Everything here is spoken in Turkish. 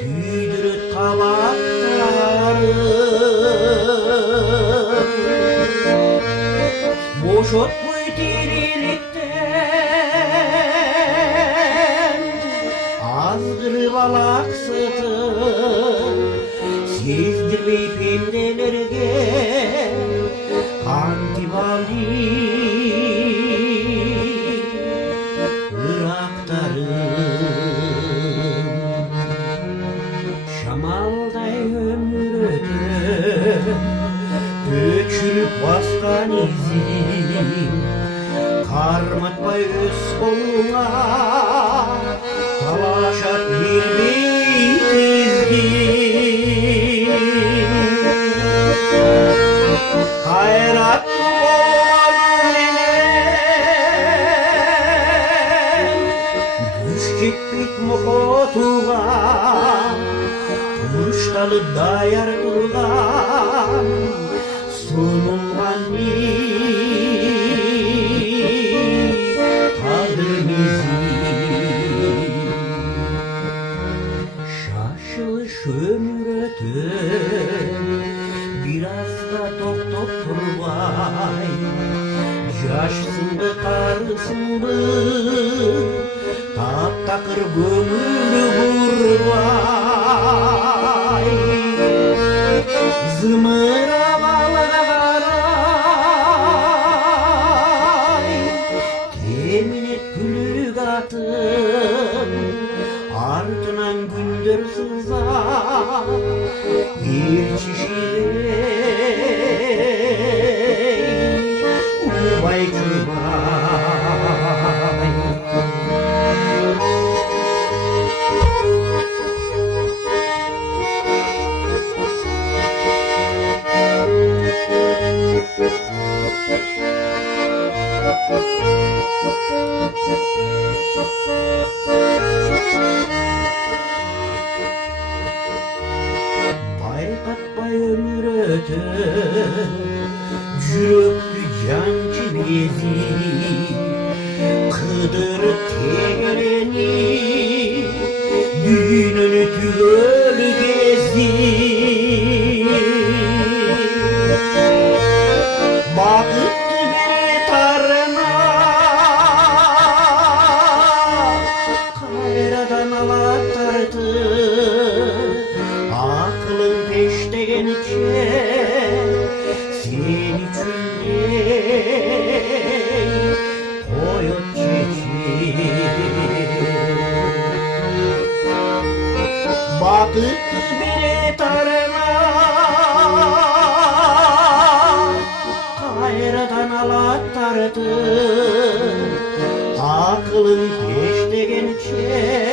tüydürüt kabakları. Boşot bu dirilikten azdır balaksıtı, sezdirmey pendelerge kantivalli ıraktarım. Şamalday ömür ötüp göçürüp baskan izim, karmatpay öz koluna talaşat bir tizgin. Hayratlı olan nenen düşecek bit mukotuğa, kuştalı dayar durgan sunumgan şaşılış ömür ötüp biraz da top turbay, yaşsındı karısındı tap takır gönüllü burbay. Zımıra balgaray temin et gülük atın, ardından gündür sızar bir çişirey ubay kübay. Bayqatpay ömür ötüp жүрөктү жанчы бези, кыдырып терени дүйнөнү түгөл кезди. Бакытты беретарына кайрадан алат тартып, акылың пештегенче sen üçün koyup çiçeği. Bakıttı bir tarına kayradan alat tartı, aklın peştegençe